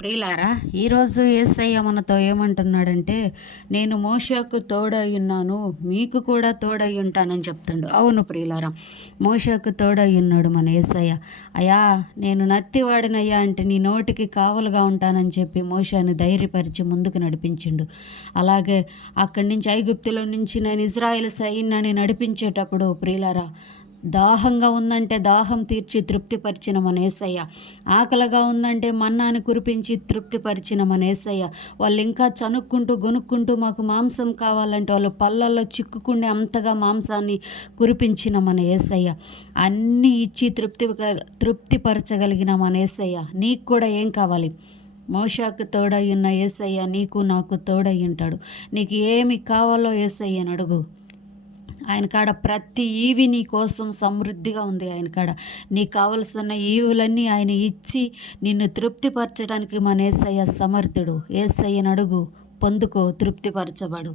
ప్రియులారా, ఈరోజు యేసయ్య మనతో ఏమంటున్నాడంటే, నేను మోషేకు తోడై ఉన్నాను, మీకు కూడా తోడై ఉంటానని చెప్తుండు. అవును ప్రియులారా, మోషేకు తోడై ఉన్నాడు మన యేసయ్య. అయ్యా, నేను నత్తివాడినయ్యా అంటే నీ నోటికి కావలుగా ఉంటానని చెప్పి మోషేని ధైర్యపరిచి ముందుకు నడిపించిండు. అలాగే అక్కడి నుంచి ఐగుప్తులో నుంచి నేను ఇజ్రాయేల్ సైన్యాన్ని నడిపించేటప్పుడు ప్రియులారా, దాహంగా ఉందంటే దాహం తీర్చి తృప్తిపరిచిన మన యేసయ్య, ఆకలిగా ఉందంటే మన్నాని కురిపించి తృప్తిపరిచిన మన యేసయ్య, వాళ్ళు ఇంకా చనుక్కుంటూ గొనుక్కుంటూ మాకు మాంసం కావాలంటే వాళ్ళు పళ్ళల్లో చిక్కుకుండే అంతగా మాంసాన్ని కురిపించిన మన యేసయ్య, అన్నీ ఇచ్చి తృప్తిపరచగలిగిన మన యేసయ్య, నీకు కూడా ఏం కావాలి? మోషేకు తోడై ఉన్న యేసయ్య నీకు నాకు తోడై ఉంటాడు. నీకు ఏమి కావాలో యేసయ్యని అడుగు. ఆయన కాడ ప్రతి ఈవి నీ కోసం సమృద్ధిగా ఉంది. ఆయన కాడ నీకు కావలసిన ఈవులన్నీ ఆయన ఇచ్చి నిన్ను తృప్తిపరచడానికి మన యేసయ్య సమర్థుడు. యేసయ్యని అడుగు, పొందుకో, తృప్తిపరచబడు.